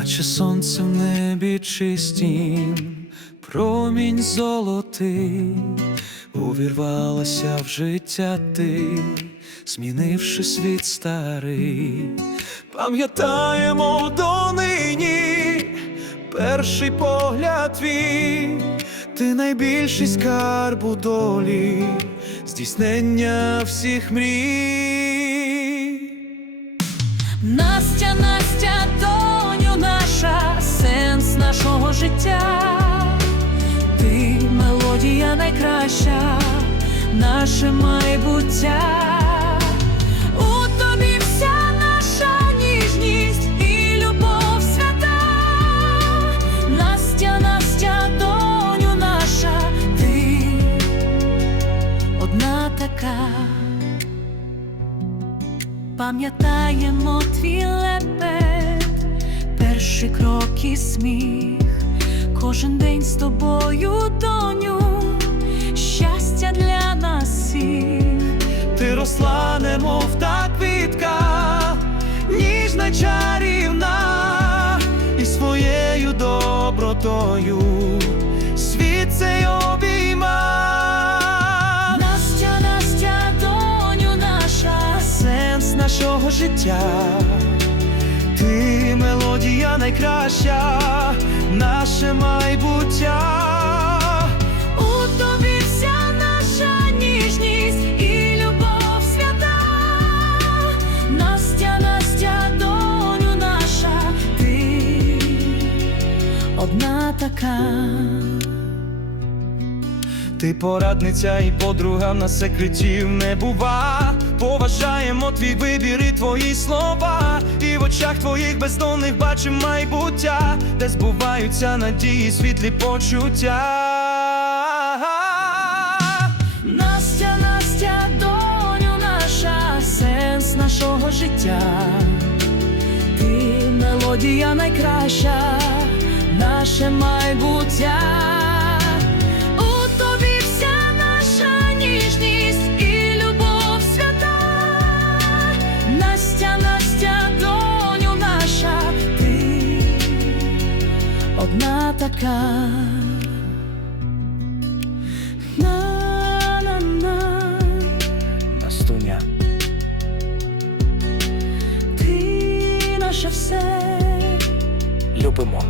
наче сонце в небі чистім, промінь золотий, увірвалася в життя ти, змінивши світ старий, пам'ятаємо донині перший погляд твій, ти найбільший скарб у долі, здійснення всіх мрій. Настя, життя. Ти мелодія найкраща, наше майбуття. Пам'ятаємо твій лепет, перший крок і сміх, кожен день з тобою, доню, щастя для нас всіх. Ти росла, немов та квітка, ніжна чарівна, і своєю добротою світ цей обійма. Настя, Настя, доню наша, Сенс нашого життя, ти мелодія найкраща, наше майбуття. у тобі вся наша ніжність і любов свята. Настя, Настя, доню наша, ти одна така. Ти порадниця і подруга на секретів не бува. Поважаємо твій вибір і твої слова. І в очах твоїх бездонних бачим майбуття, де збуваються надії, світлі почуття. Настя, Настя, доню наша, сенс нашого життя. Ти мелодія найкраща, наше майбуття. Така. На-на-на, Настуня, ти наше все. любимо.